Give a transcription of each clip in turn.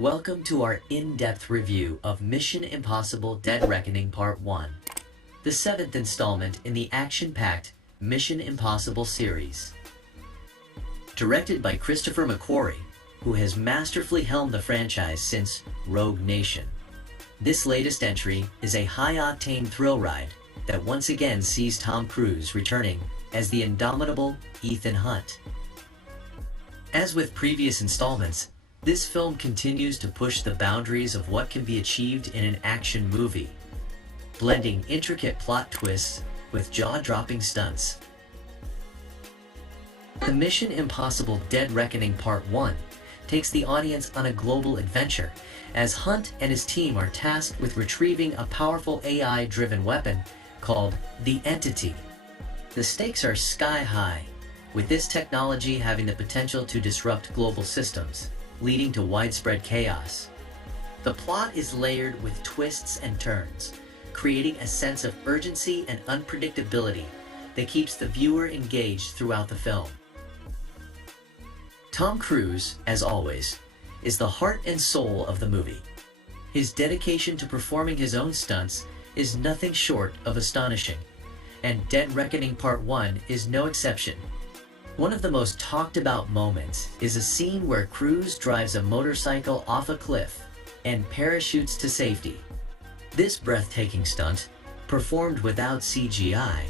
Welcome to our in-depth review of Mission Impossible Dead Reckoning Part 1, the seventh installment in the action-packed Mission Impossible series. Directed by Christopher McQuarrie, who has masterfully helmed the franchise since Rogue Nation. This latest entry is a high-octane thrill ride that once again sees Tom Cruise returning as the indomitable Ethan Hunt. As with previous installments, this film continues to push the boundaries of what can be achieved in an action movie, blending intricate plot twists with jaw-dropping stunts. The Mission Impossible Dead Reckoning Part 1 takes the audience on a global adventure as Hunt and his team are tasked with retrieving a powerful AI-driven weapon called the Entity. The stakes are sky-high, with this technology having the potential to disrupt global systems, leading to widespread chaos. The plot is layered with twists and turns, creating a sense of urgency and unpredictability that keeps the viewer engaged throughout the film. Tom Cruise, as always, is the heart and soul of the movie. His dedication to performing his own stunts is nothing short of astonishing, and Dead Reckoning Part 1 is no exception. One of the most talked about moments is a scene where Cruise drives a motorcycle off a cliff and parachutes to safety. This breathtaking stunt, performed without CGI,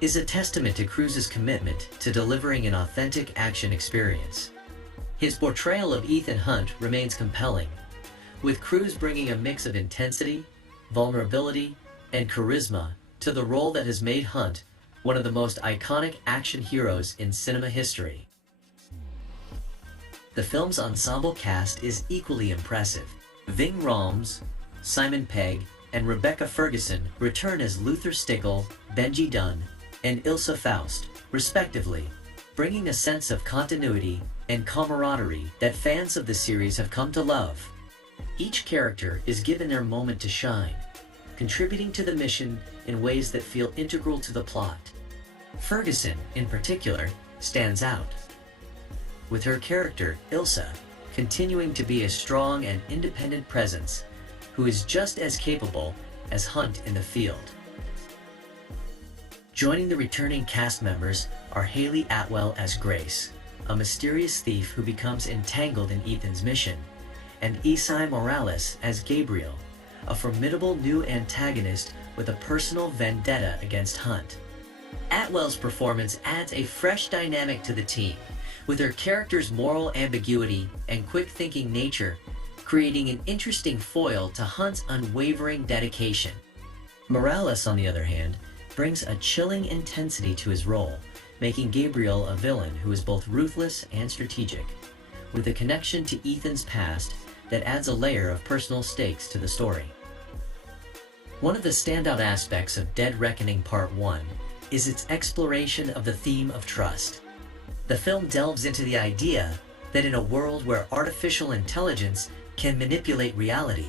is a testament to Cruise's commitment to delivering an authentic action experience. His portrayal of Ethan Hunt remains compelling, with Cruise bringing a mix of intensity, vulnerability, and charisma to the role that has made Hunt one of the most iconic action heroes in cinema history. The film's ensemble cast is equally impressive. Ving Rhames, Simon Pegg, and Rebecca Ferguson return as Luther Stickle, Benji Dunn, and Ilsa Faust, respectively, bringing a sense of continuity and camaraderie that fans of the series have come to love. Each character is given their moment to shine, contributing to the mission in ways that feel integral to the plot. Ferguson, in particular, stands out, with her character, Ilsa, continuing to be a strong and independent presence who is just as capable as Hunt in the field. Joining the returning cast members are Haley Atwell as Grace, a mysterious thief who becomes entangled in Ethan's mission, and Esai Morales as Gabriel, a formidable new antagonist with a personal vendetta against Hunt. Atwell's performance adds a fresh dynamic to the team, with her character's moral ambiguity and quick-thinking nature creating an interesting foil to Hunt's unwavering dedication. Morales, on the other hand, brings a chilling intensity to his role, making Gabriel a villain who is both ruthless and strategic, with a connection to Ethan's past that adds a layer of personal stakes to the story. One of the standout aspects of Dead Reckoning Part 1 is its exploration of the theme of trust. The film delves into the idea that in a world where artificial intelligence can manipulate reality,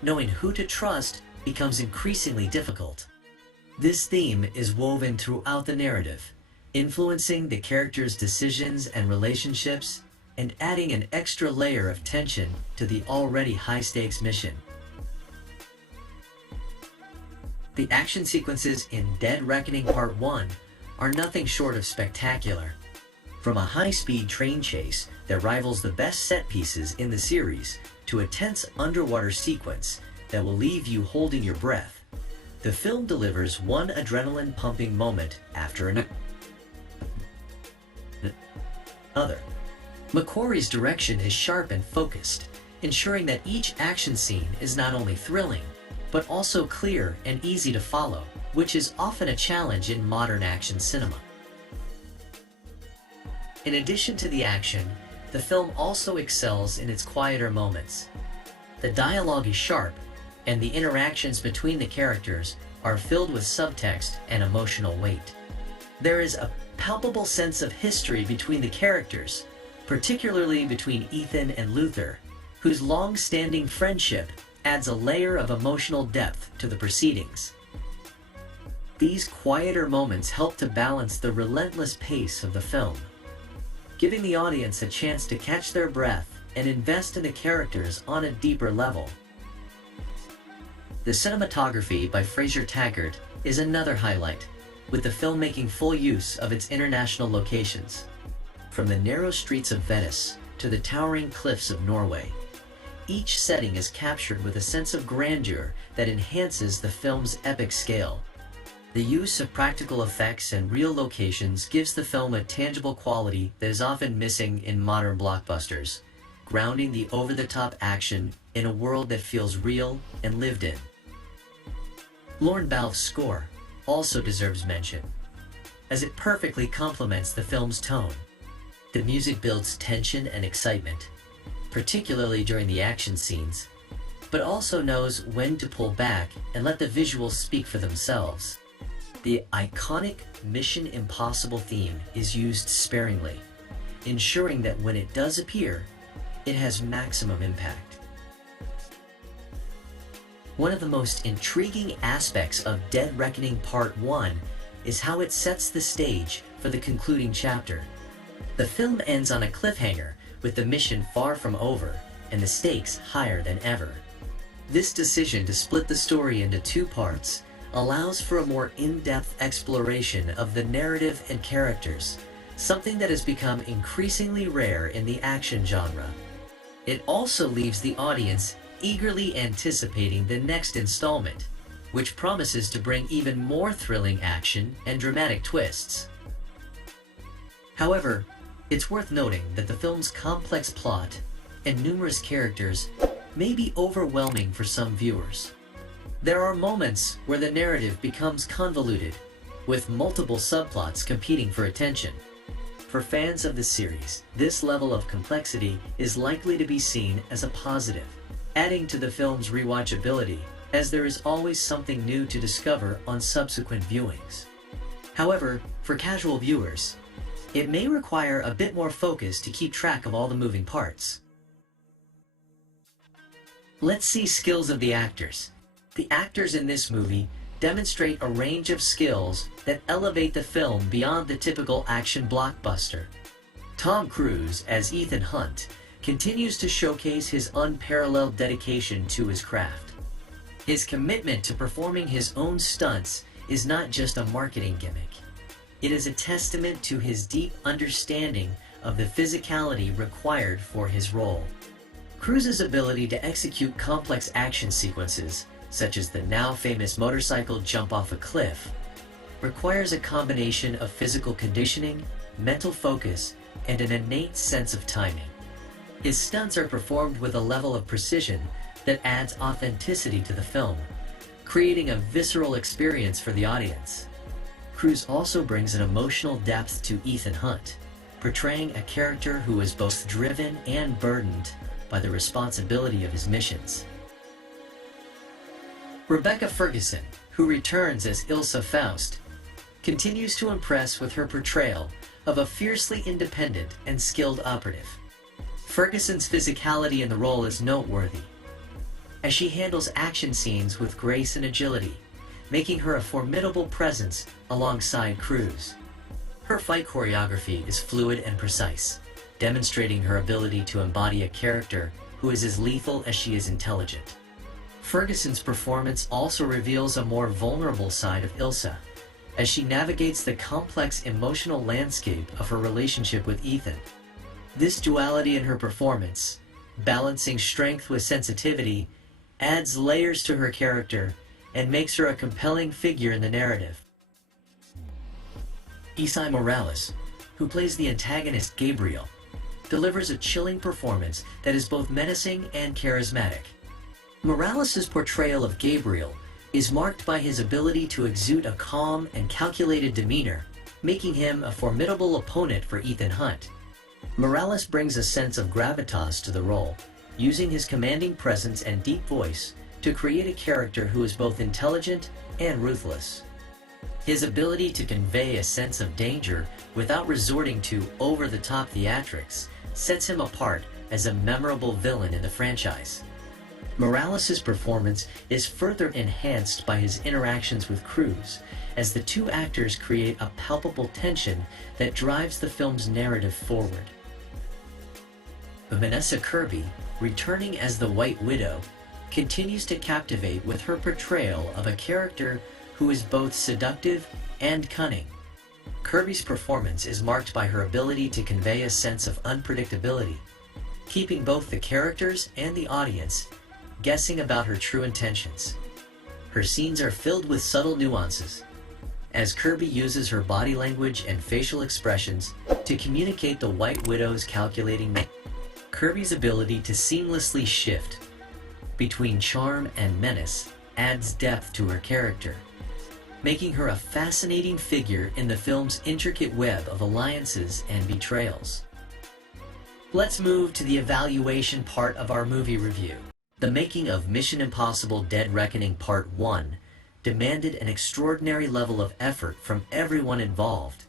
knowing who to trust becomes increasingly difficult. This theme is woven throughout the narrative, influencing the characters' decisions and relationships, and adding an extra layer of tension to the already high-stakes mission. The action sequences in Dead Reckoning Part 1 are nothing short of spectacular. From a high-speed train chase that rivals the best set pieces in the series to a tense underwater sequence that will leave you holding your breath, the film delivers one adrenaline-pumping moment after another. McQuarrie's direction is sharp and focused, ensuring that each action scene is not only thrilling, but also clear and easy to follow, which is often a challenge in modern action cinema. In addition to the action, the film also excels in its quieter moments. The dialogue is sharp, and the interactions between the characters are filled with subtext and emotional weight. There is a palpable sense of history between the characters, particularly between Ethan and Luther, whose long-standing friendship adds a layer of emotional depth to the proceedings. These quieter moments help to balance the relentless pace of the film, giving the audience a chance to catch their breath and invest in the characters on a deeper level. The cinematography by Fraser Taggart is another highlight, with the film making full use of its international locations. From the narrow streets of Venice to the towering cliffs of Norway, each setting is captured with a sense of grandeur that enhances the film's epic scale. The use of practical effects and real locations gives the film a tangible quality that is often missing in modern blockbusters, grounding the over-the-top action in a world that feels real and lived in. Lorne Balfe's score also deserves mention, as it perfectly complements the film's tone. The music builds tension and excitement, particularly during the action scenes, but also knows when to pull back and let the visuals speak for themselves. The iconic Mission Impossible theme is used sparingly, ensuring that when it does appear, it has maximum impact. One of the most intriguing aspects of Dead Reckoning Part 1 is how it sets the stage for the concluding chapter. The film ends on a cliffhanger, with the mission far from over and the stakes higher than ever. This decision to split the story into two parts allows for a more in-depth exploration of the narrative and characters, something that has become increasingly rare in the action genre. It also leaves the audience eagerly anticipating the next installment, which promises to bring even more thrilling action and dramatic twists. However, it's worth noting that the film's complex plot and numerous characters may be overwhelming for some viewers. There are moments where the narrative becomes convoluted, with multiple subplots competing for attention. For fans of the series, this level of complexity is likely to be seen as a positive, adding to the film's rewatchability, as there is always something new to discover on subsequent viewings. However, for casual viewers, it may require a bit more focus to keep track of all the moving parts. Let's see skills of the actors. The actors in this movie demonstrate a range of skills that elevate the film beyond the typical action blockbuster. Tom Cruise, as Ethan Hunt, continues to showcase his unparalleled dedication to his craft. His commitment to performing his own stunts is not just a marketing gimmick. It is a testament to his deep understanding of the physicality required for his role. Cruise's ability to execute complex action sequences, such as the now famous motorcycle jump off a cliff, requires a combination of physical conditioning, mental focus, and an innate sense of timing. His stunts are performed with a level of precision that adds authenticity to the film, creating a visceral experience for the audience. Cruise also brings an emotional depth to Ethan Hunt, portraying a character who is both driven and burdened by the responsibility of his missions. Rebecca Ferguson, who returns as Ilsa Faust, continues to impress with her portrayal of a fiercely independent and skilled operative. Ferguson's physicality in the role is noteworthy, as she handles action scenes with grace and agility, making her a formidable presence alongside Cruise. Her fight choreography is fluid and precise, demonstrating her ability to embody a character who is as lethal as she is intelligent. Ferguson's performance also reveals a more vulnerable side of Ilsa, as she navigates the complex emotional landscape of her relationship with Ethan. This duality in her performance, balancing strength with sensitivity, adds layers to her character and makes her a compelling figure in the narrative. Esai Morales, who plays the antagonist Gabriel, delivers a chilling performance that is both menacing and charismatic. Morales' portrayal of Gabriel is marked by his ability to exude a calm and calculated demeanor, making him a formidable opponent for Ethan Hunt. Morales brings a sense of gravitas to the role, using his commanding presence and deep voice to create a character who is both intelligent and ruthless. His ability to convey a sense of danger without resorting to over-the-top theatrics sets him apart as a memorable villain in the franchise. Morales' performance is further enhanced by his interactions with Cruz, as the two actors create a palpable tension that drives the film's narrative forward. Vanessa Kirby, returning as the White Widow, continues to captivate with her portrayal of a character who is both seductive and cunning. Kirby's performance is marked by her ability to convey a sense of unpredictability, keeping both the characters and the audience guessing about her true intentions. Her scenes are filled with subtle nuances, as Kirby uses her body language and facial expressions to communicate the White Widow's calculating nature. Kirby's ability to seamlessly shift between charm and menace adds depth to her character, making her a fascinating figure in the film's intricate web of alliances and betrayals. Let's move to the evaluation part of our movie review. The making of Mission Impossible: Dead Reckoning Part 1 demanded an extraordinary level of effort from everyone involved,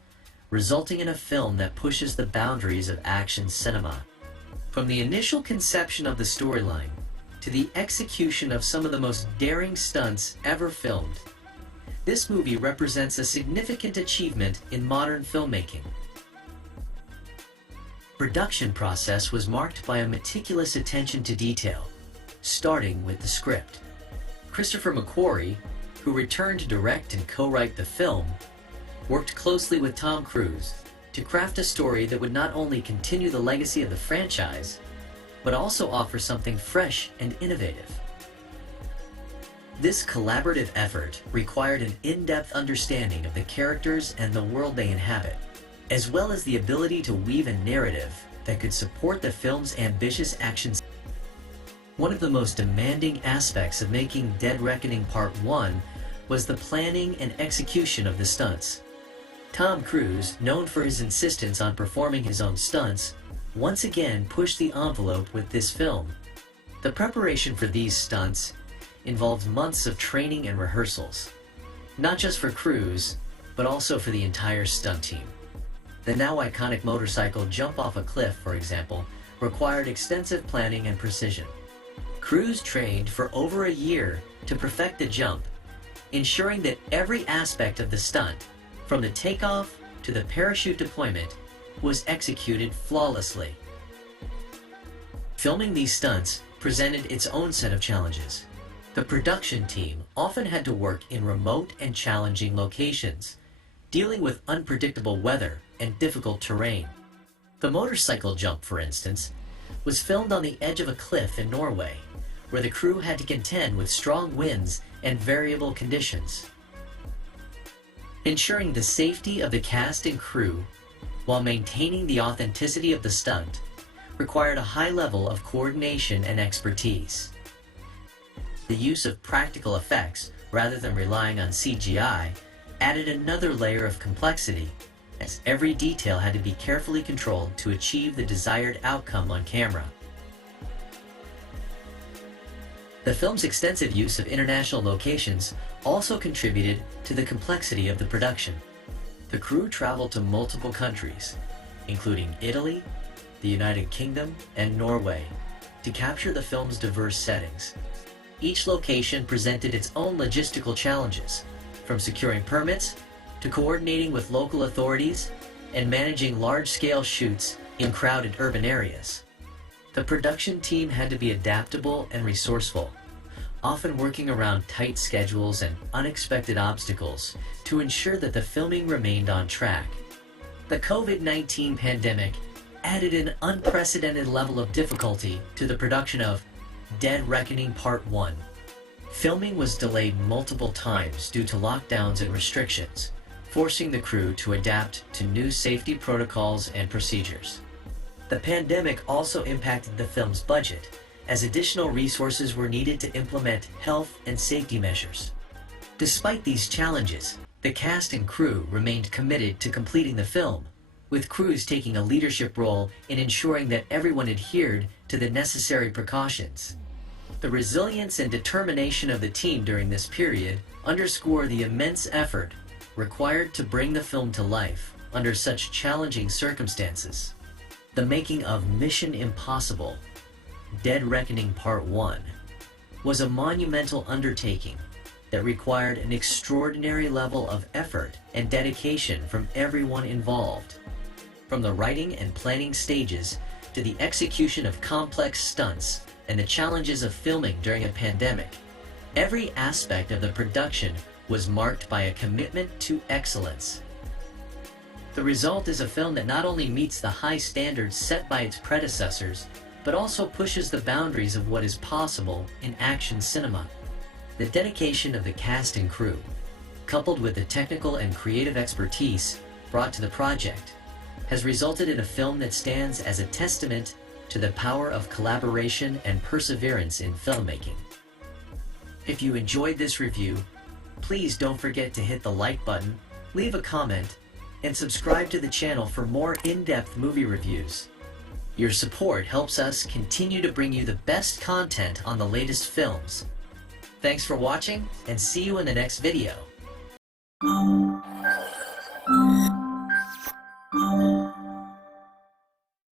resulting in a film that pushes the boundaries of action cinema. From the initial conception of the storyline to the execution of some of the most daring stunts ever filmed, this movie represents a significant achievement in modern filmmaking. The production process was marked by a meticulous attention to detail, starting with the script. Christopher McQuarrie, who returned to direct and co-write the film, worked closely with Tom Cruise to craft a story that would not only continue the legacy of the franchise, but also offer something fresh and innovative. This collaborative effort required an in-depth understanding of the characters and the world they inhabit, as well as the ability to weave a narrative that could support the film's ambitious action. One of the most demanding aspects of making Dead Reckoning Part 1 was the planning and execution of the stunts. Tom Cruise, known for his insistence on performing his own stunts, once again pushed the envelope with this film. The preparation for these stunts involved months of training and rehearsals, not just for Cruise, but also for the entire stunt team. The now iconic motorcycle jump off a cliff, for example, required extensive planning and precision. Cruise trained for over a year to perfect the jump, ensuring that every aspect of the stunt, from the takeoff to the parachute deployment, was executed flawlessly. Filming these stunts presented its own set of challenges. The production team often had to work in remote and challenging locations, dealing with unpredictable weather and difficult terrain. The motorcycle jump, for instance, was filmed on the edge of a cliff in Norway, where the crew had to contend with strong winds and variable conditions. Ensuring the safety of the cast and crew while maintaining the authenticity of the stunt required a high level of coordination and expertise. The use of practical effects, rather than relying on CGI, added another layer of complexity, as every detail had to be carefully controlled to achieve the desired outcome on camera. The film's extensive use of international locations also contributed to the complexity of the production. The crew traveled to multiple countries, including Italy, the United Kingdom, and Norway, to capture the film's diverse settings. Each location presented its own logistical challenges, from securing permits to coordinating with local authorities and managing large-scale shoots in crowded urban areas. The production team had to be adaptable and resourceful, often working around tight schedules and unexpected obstacles to ensure that the filming remained on track. The COVID-19 pandemic added an unprecedented level of difficulty to the production of Dead Reckoning Part 1. Filming was delayed multiple times due to lockdowns and restrictions, forcing the crew to adapt to new safety protocols and procedures. The pandemic also impacted the film's budget, as additional resources were needed to implement health and safety measures. Despite these challenges, the cast and crew remained committed to completing the film, with Cruise taking a leadership role in ensuring that everyone adhered to the necessary precautions. The resilience and determination of the team during this period underscore the immense effort required to bring the film to life under such challenging circumstances. The making of Mission Impossible: Dead Reckoning Part 1 was a monumental undertaking that required an extraordinary level of effort and dedication from everyone involved. From the writing and planning stages to the execution of complex stunts and the challenges of filming during a pandemic, every aspect of the production was marked by a commitment to excellence. The result is a film that not only meets the high standards set by its predecessors, but also pushes the boundaries of what is possible in action cinema. The dedication of the cast and crew, coupled with the technical and creative expertise brought to the project, has resulted in a film that stands as a testament to the power of collaboration and perseverance in filmmaking. If you enjoyed this review, please don't forget to hit the like button, leave a comment, and subscribe to the channel for more in-depth movie reviews. Your support helps us continue to bring you the best content on the latest films. Thanks for watching, and see you in the next video.